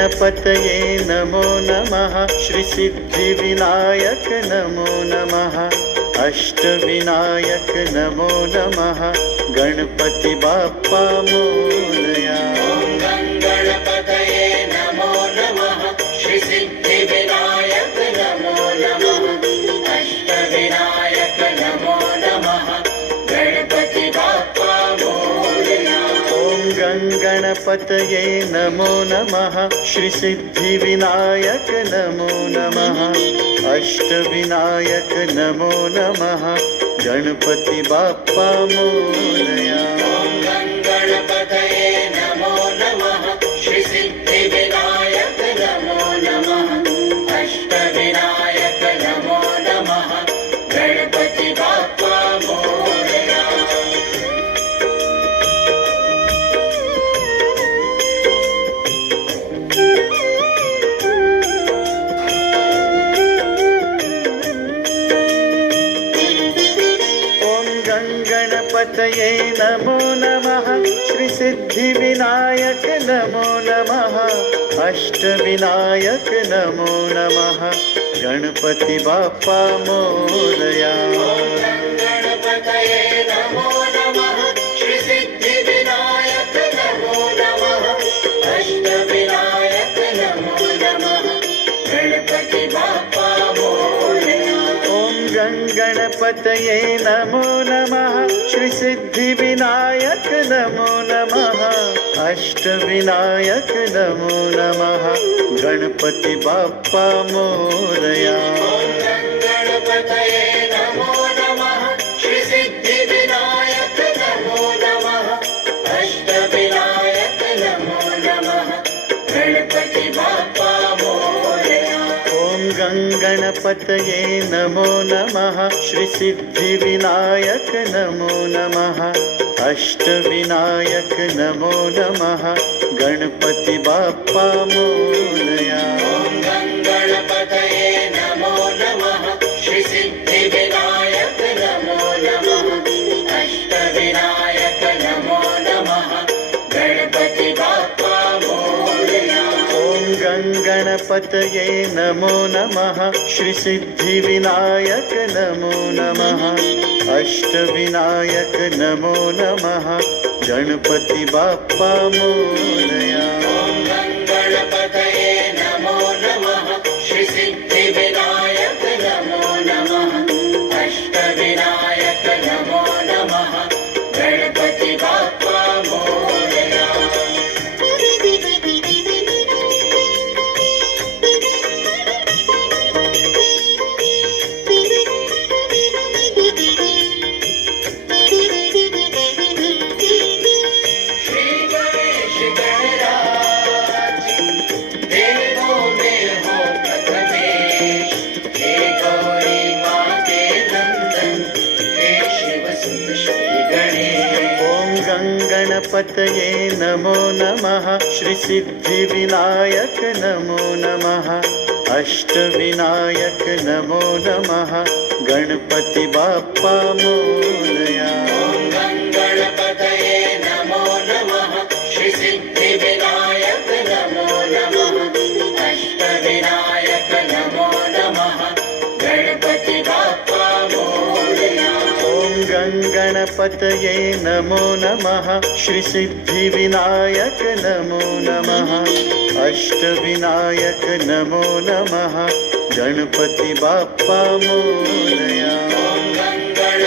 गणपतये नमो नमः। श्री सिद्धिविनायक नमो नमः। अष्टविनायक नमो नमः। गणपति बाप्पा मोरया। गणपतये नमो नमः। श्री सिद्धिविनायक नमो नमः। अष्टविनायक नमो नमः। गणपति बाप्पा मोरया। गणपतये नमो नमः। श्री सिद्धिविनायक नमो नमः। अष्टविनायक नमो नमः। गणपति बाप्पा मोरया। गणपतये नमो नमः। श्री सिद्धिविनायक नमो नमः। अष्टविनायक नमो नमः। गणपति बाप्पा मोरया। गणपतये नमो नमः। श्री सिद्धिविनायक नमो नमः। अष्टविनायक नमो नमः। गणपति बाप्पा मोरया। गणपतये नमो नमः। श्री सिद्धिविनायक नमो नमः। अष्टविनायक नमो नमः। गणपति बाप्पा मोरया। गणपतये नमो नमः। श्री सिद्धिविनायक नमो नमः। अष्टविनायक नमो नमः। गणपति बाप्पा मोरया। गणपतये नमो नमः। श्री सिद्धिविनायक नमो नमः। अष्टविनायक नमो नमः। गणपति बाप्पा मोरया। गणपतये नमो नमः। श्री सिद्धिविनायक नमो नमः। अष्टविनायक नमो नमः। गणपति बाप्पा मोरया। गणपतये नमो नमः। श्री सिद्धिविनायक नमो नमः। अष्टविनायक नमो नमः। गणपति बाप्पा मोरया। गणपतये नमो नमः। श्री सिद्धिविनायक नमो नमः। अष्टविनायक नमो नमः। गणपति बाप्पा मोरया। गणपतये नमो नमः। श्री सिद्धिविनायक नमो नमः। अष्टविनायक नमो नमः। गणपति बाप्पा मोरया। गणपतये नमो नमः। श्री सिद्धिविनायक नमो नमः। अष्टविनायक नमो नमः। गणपति बाप्पा मोरया। गणपतये नमो नमः। श्री सिद्धिविनायक नमो नमः। अष्टविनायक नमो नमः। गणपति बाप्पा मोरया। गणपतये नमो नमः। श्री सिद्धिविनायक नमो नमः। अष्टविनायक नमो नमः। गणपति बाप्पा मोरया।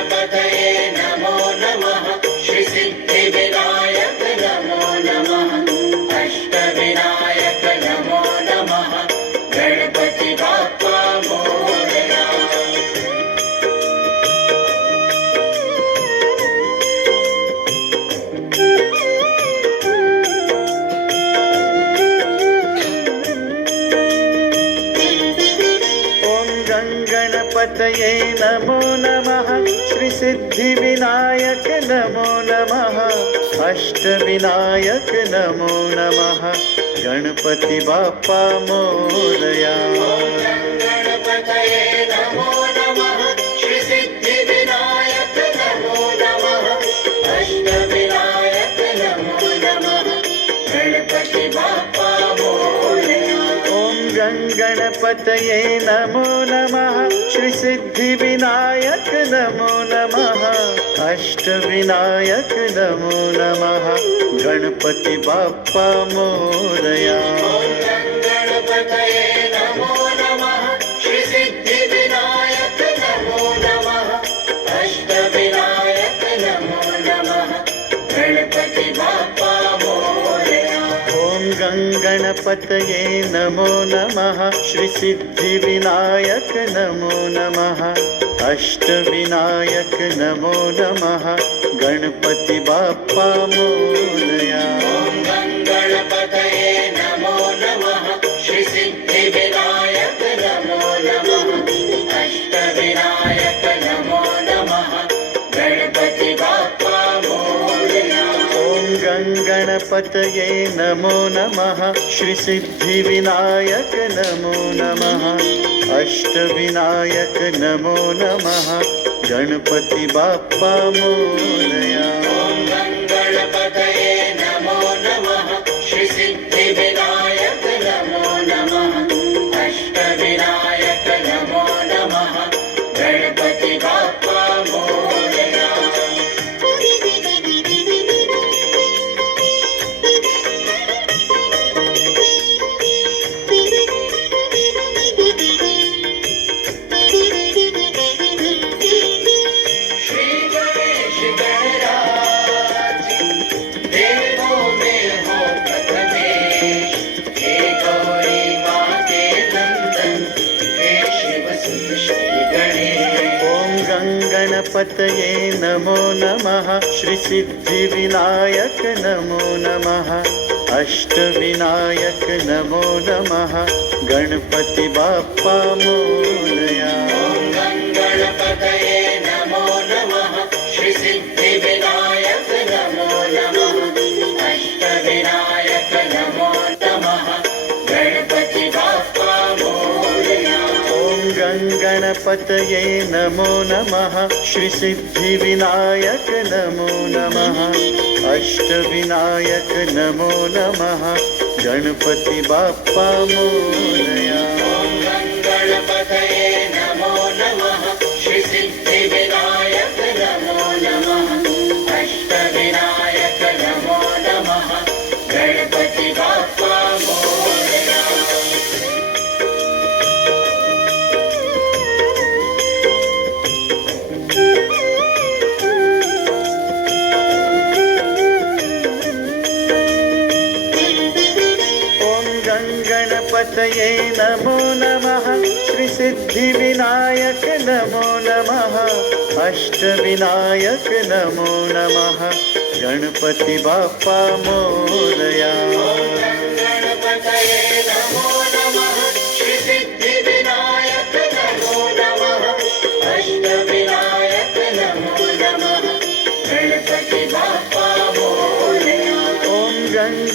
गणपतये नमो नमः। श्री सिद्धिविनायक नमो नमः। अष्टविनायक नमो नमः। गणपति बाप्पा मोरया। गणपतये नमो नमः। श्री सिद्धिविनायक नमो नमः। अष्टविनायक नमो नमः। गणपति बाप्पा मोरया। गणपतये नमो नमः। श्री सिद्धिविनायक नमो नमः। अष्टविनायक नमो नमः। गणपति बाप्पा मोरया। गणपतये नमो नमः श्री सिद्धिविनायक नमो नमः अष्टविनायक नमो नमः गणपती बाप्पा मोरया गणपतये नमो नमः श्री सिद्धिविनायक नमो नमः अष्टविनायक नमो नमः गणपति बाप्पा मोरया ॐ गणपतये नमो नमः श्री सिद्धिविनायक नमो नमः अष्टविनायक नमो नमः गणपति बाप्पा मोरया गणपतये नमो नमः श्री सिद्धिविनायक नमो नमः अष्टविनायक नमो नमः गणपति बाप्पा मोरया गणपतये नमो नमः श्री सिद्धिविनायक नमो नमः अष्टविनायक नमो नमः गणपति बाप्पा मोरया गणपतये नमो नमः श्री सिद्धिविनायक नमो नमः अष्टविनायक नमो नमः गणपति बाप्पा मोरया गणपतये नमो नमः श्री सिद्धिविनायक नमो नमः अष्टविनायक नमो नमः गणपति बाप्पा मोरया गणपतये नमो नमः श्री सिद्धिविनायक नमो नमः अष्टविनायक नमो नमः गणपति बाप्पा मोरया गणपतये नमो नमः श्री सिद्धिविनायक नमो नमः अष्टविनायक नमो नमः गणपति बाप्पा मोरया गणपतये नमो नमः श्री सिद्धिविनायक नमो नमः अष्टविनायक नमो नमः गणपति बाप्पा मोरया गणपतये नमो नमः श्री सिद्धिविनायक नमो नमः अष्टविनायक नमो नमः गणपति बाप्पा मोरया गणपतये नमो नमः श्री सिद्धिविनायक नमो नमः अष्टविनायक नमो नमः गणपति बाप्पा मोरया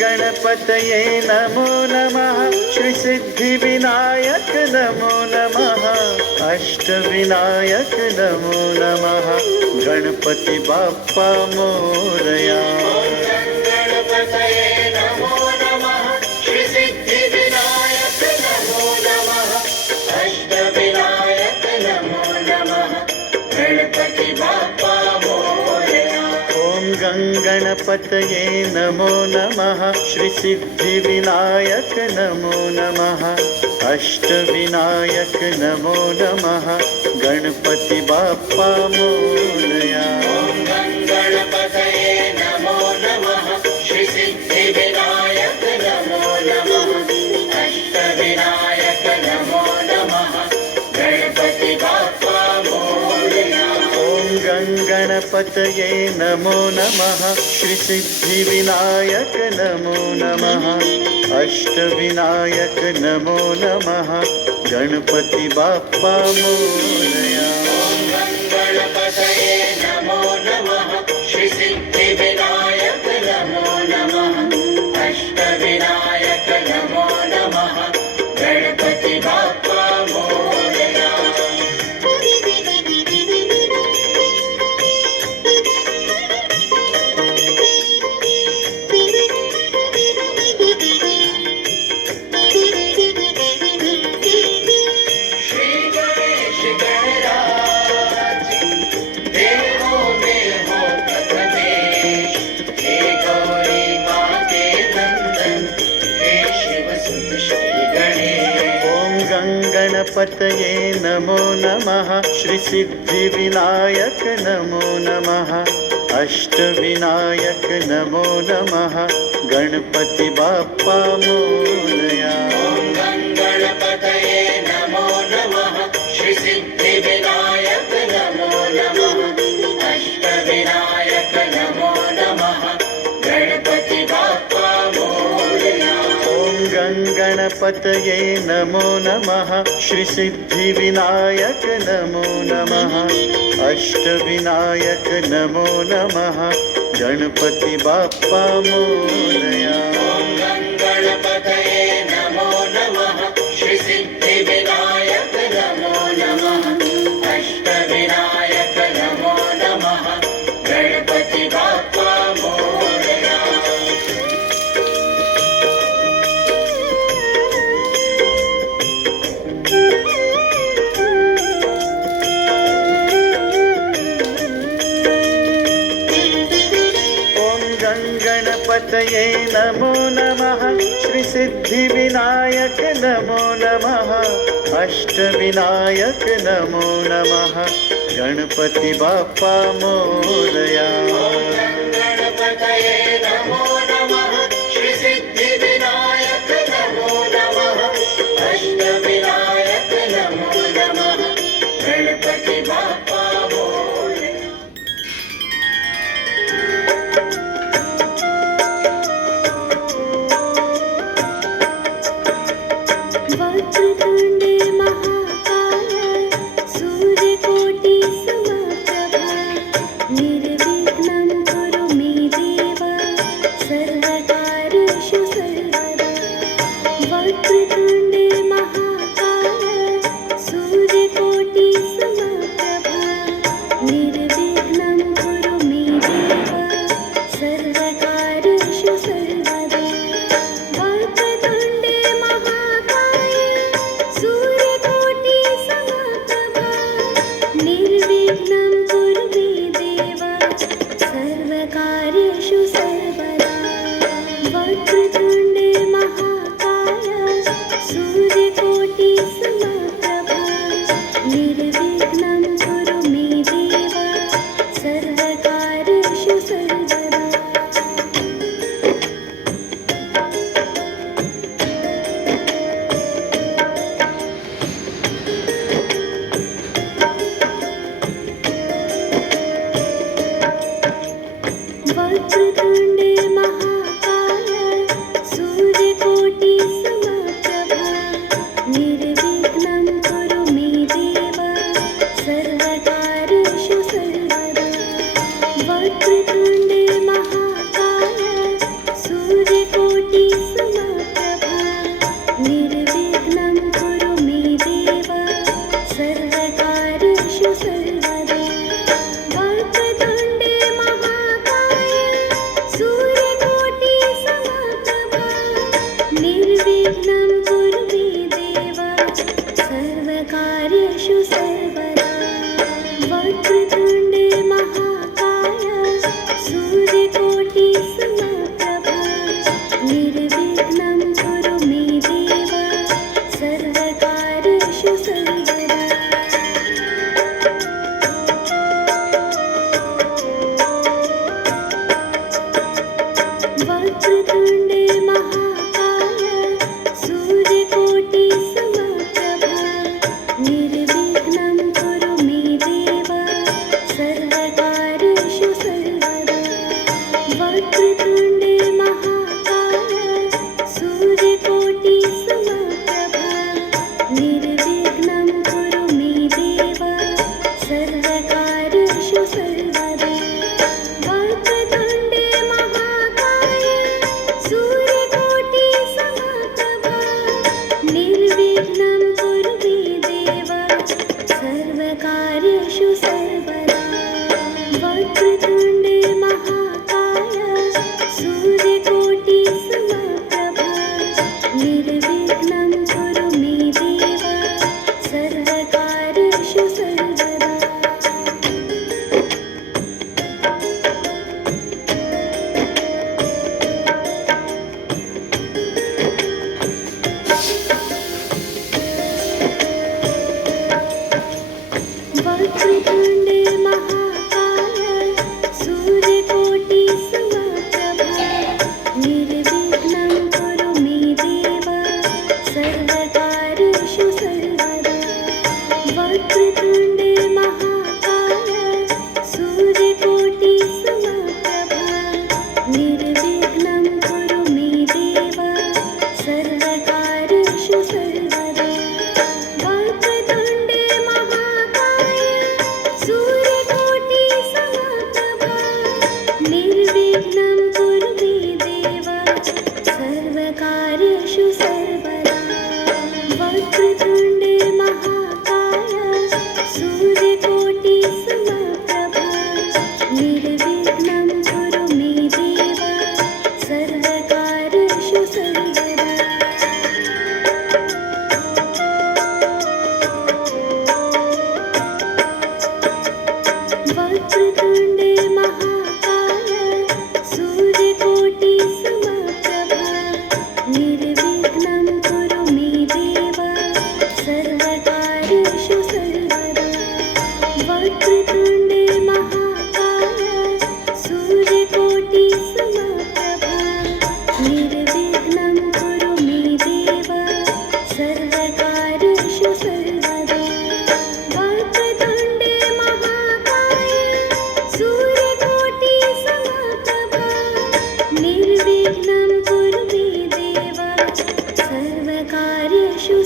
गणपतये नमो नमः श्री सिद्धिविनायक नमो नमः अष्टविनायक नमो नमः गणपति बाप्पा मोरया गणपतये नमो नमः श्री सिद्धिविनायक नमो नमः अष्टविनायक नमो नमः गणपति बाप्पा मोरया गणपतये नमो नमः श्री सिद्धिविनायक नमो नमः अष्टविनायक नमो नमः गणपति बाप्पा मोरया गणपतये नमो नमः श्री सिद्धिविनायक नमो नमः अष्टविनायक नमो नमः गणपति बाप्पा मोरया गणपतये नमो नमः श्री सिद्धिविनायक नमो नमः अष्टविनायक नमो नमः गणपति बाप्पा मोरया गणपतये नमो नमः श्री सिद्धिविनायक नमो नमः अष्टविनायक नमो नमः गणपति बाप्पा मोरया गणपतये नमो नमः श्रीसिद्धिविनायक नमो नमः अष्टविनायक नमो नमः गणपति बाप्पा मोरया ॐ गणपतये नमो नमः श्रीसिद्धिविनायक नमो नमः अष्टविनायक नमो नमः गणपति बाप्पा मोरया ॐ गणपतये नमो नमः श्रीसिद्धिविनायक नमो नमः अष्टविनायक नमो नमः गणपति बाप्पा मोरया ॐ गणपतये नमो नमः श्रीसिद्धिविनायक नमो नमः अष्टविनायक नमो नमः गणपति बाप्पा मोरया गणपतये नमो नमः श्रीसिद्धिविनायक नमो नमः अष्टविनायक नमो नमः गणपति बाप्पा मोरया गणपतये नमो नमः श्रीसिद्धिविनायक नमो नमः अष्टविनायक नमो नमः गणपति बाप्पा मोरया वक्रतुण्डे महाकाय सूर्यकोटि समप्रभा निर्विघ्नं कुरु मे देव सर्वकार्येषु सर्वदा वक्रतुण्डे महाकाय सूर्यकोटि समप्रभा निर्विघ्नं कुरु मे देव सर्वकार्येषु सर्वदा वक्रतुण्डे महाकाय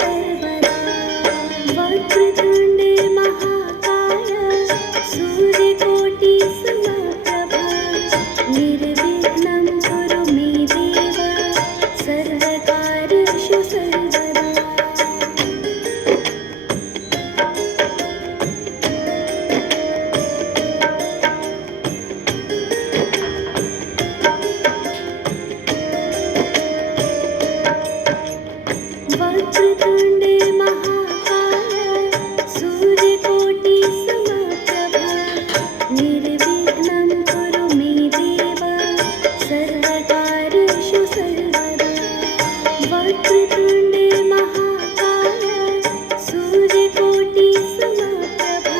सर्वदा वक्रतुण्डे महाकाय सूर्यकोटि समप्रभा निर्विघ्नं कुरु मे देव सर्वकार्येषु सर्वदा वक्रतुण्डे महाकाय सूर्यकोटि समप्रभा निर्विघ्नं कुरु मे देव सर्वकार्येषु सर्वदा वक्रतुण्डे महाकाय सूर्यकोटि समप्रभा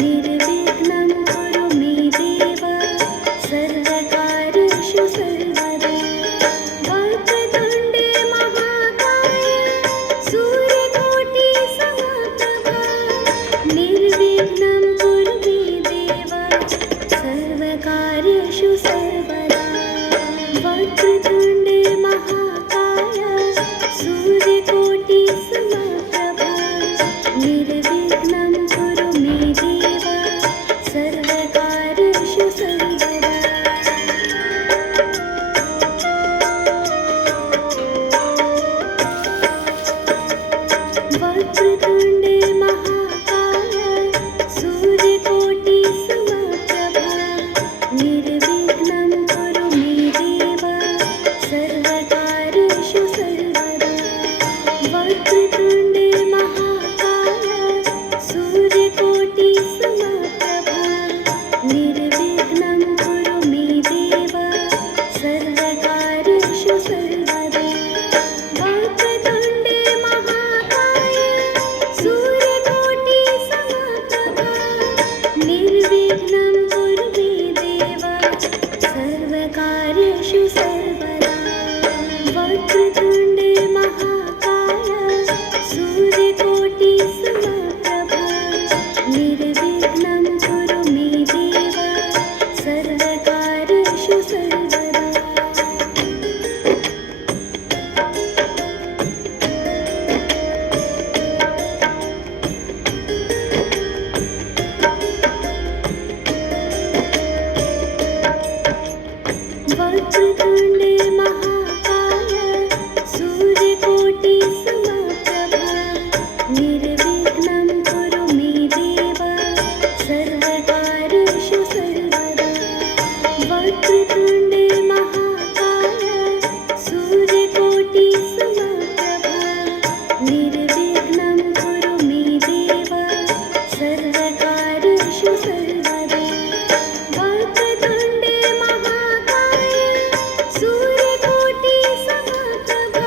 निर्विघ्नं कुरु मे देव सर्वकार्येषु सर्वदा वक्रतुण्डे महाकाय सूर्यकोटि समप्रभा निर्विघ्नं कुरु मे देव सर्वकार्येषु सर्वदा वक्रतुण्डे महाकाय सूर्यकोटि समप्रभा निर्विघ्नं कुरु मे देव सर्वकार्येषु सर्वदा वक्रतुण्डे महाकाय सूर्यकोटि समप्रभा निर्विघ्नं कुरु मे देव सर्वकार्येषु सर्वदा वक्रतुण्डे महाकाय सूर्यकोटि समप्रभा निर्विघ्नं कुरु मे देव सर्वकार्येषु सर्वदा वक्रतुण्डे महाकाय सूर्यकोटि समप्रभा निर्विघ्नं कुरु मे देव सर्वकार्येषु सर्वदा वक्रतुण्डे महाकाय सूर्यकोटि समप्रभा निर्विघ्नं कुरु मे देव सर्वकार्येषु सर्वदा वक्रतुण्डे महाकाय सूर्यकोटि समप्रभा निर्विघ्नं कुरु मे देव सर्वकार्येषु सर्वदा वक्रतुण्डे महाकाय सूर्यकोटि समप्रभा निर्विघ्नं कुरु मे देव सर्वकार्येषु सर्वदा वक्रतुण्डे महाकाय सूर्यकोटि समप्रभा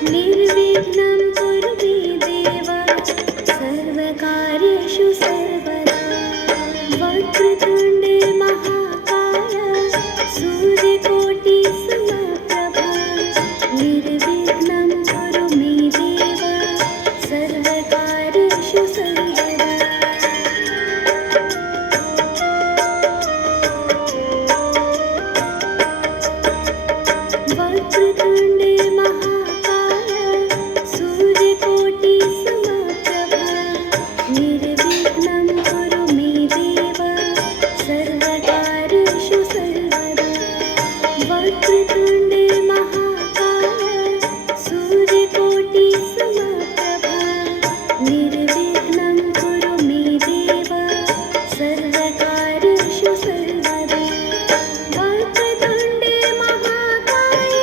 निर्विघ्नं कुरु मे देव सर्वकार्येषु सर्वदा वक्रतुण्डे महाकाय सूर्यकोटि समप्रभा निर्विघ्नं कुरु मे देव सर्वकार्येषु सर्वदा वक्रतुण्डे महाकाय सूर्यकोटि समप्रभा निर्विघ्नं कुरु मे देव सर्वकार्येषु सर्वदा वक्रतुण्डे महाकाय सूर्यकोटि समप्रभा निर्विघ्नं कुरु मे देव सर्वकार्येषु सर्वदा वक्रतुण्डे महाकाय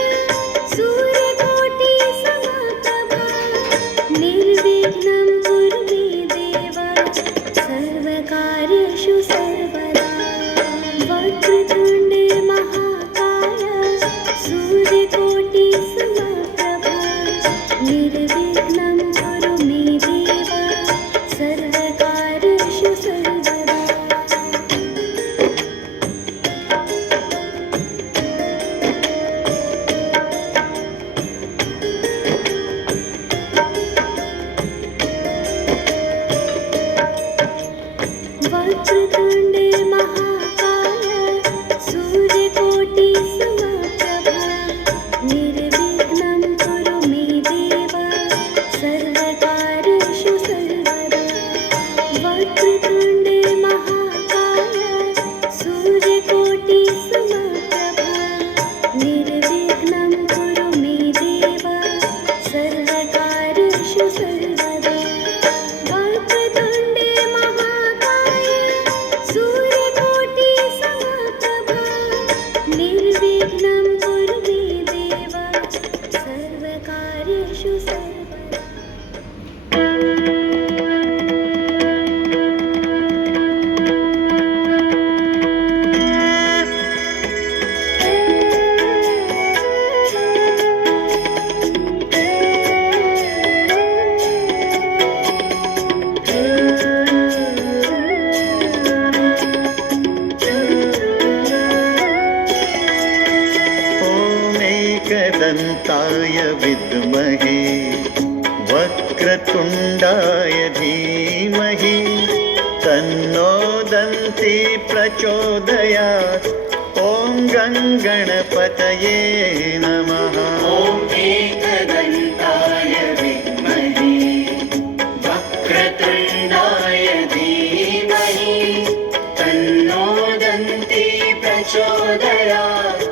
सूर्यकोटि समप्रभा निर्विघ्नं कुरु मे देव सर्वकार्येषु सर्वदा वक्रतुण्डे महाकाय सूर्यकोटि समप्रभा निर्विघ्नं कुरु मे देव सर्वकार्येषु सर्वदा वक्रतुण्डे महाकाय सूर्यकोटि समप्रभा निर्विघ्नं कुरु मे देव सर्वेषु सर्वदा दन्ताय विद्महे वक्रतुण्डाय धीमहि तन्नो दन्ती प्रचोदयात् ॐ गणपतये नमः। ॐ एकदन्ताय विद्महे वक्रतुण्डाय धीमहि तन्नो दन्ती प्रचोदयात्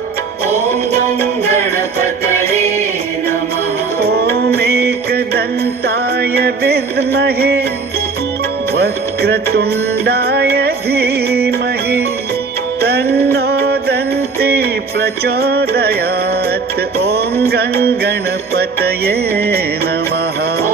ॐ गणपतये नमः। ॐ एकदन्ताय विद्महे वक्रतुण्डाय धीमहि तन्नो दन्ती प्रचोदयात् ॐ गणपतये नमः। ॐ